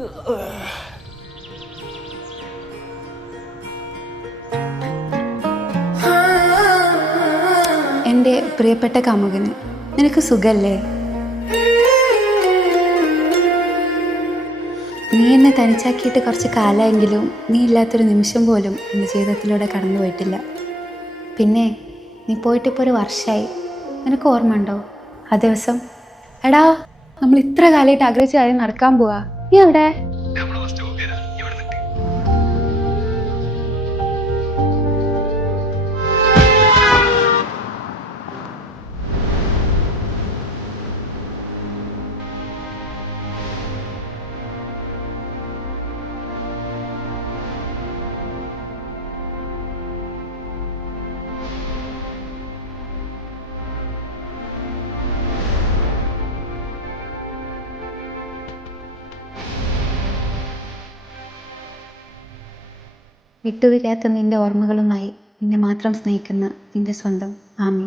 എൻ്റെ പ്രിയപ്പെട്ട കാമുകന്, നിനക്ക് സുഖല്ലേ? നീ എന്നെ തനിച്ചാക്കിയിട്ട് കുറച്ച് കാലമെങ്കിലും നീ ഇല്ലാത്തൊരു നിമിഷം പോലും എൻ്റെ ജീവിതത്തിലൂടെ കടന്നു പോയിട്ടില്ല. പിന്നെ നീ പോയിട്ടിപ്പോൾ ഒരു വർഷമായി. നിനക്ക് ഓർമ്മ ഉണ്ടോ ആ ദിവസം? എടാ, നമ്മൾ ഇത്ര കാലമായിട്ട് ആഗ്രഹിച്ച കാര്യം നടക്കാൻ പോവാ. നീ എവിടെ? വിട്ടുപിരിയാത്ത നിന്റെ ഓർമ്മകളുമായി നിന്നെ മാത്രം സ്നേഹിക്കുന്ന നിന്റെ സ്വന്തം ആമി.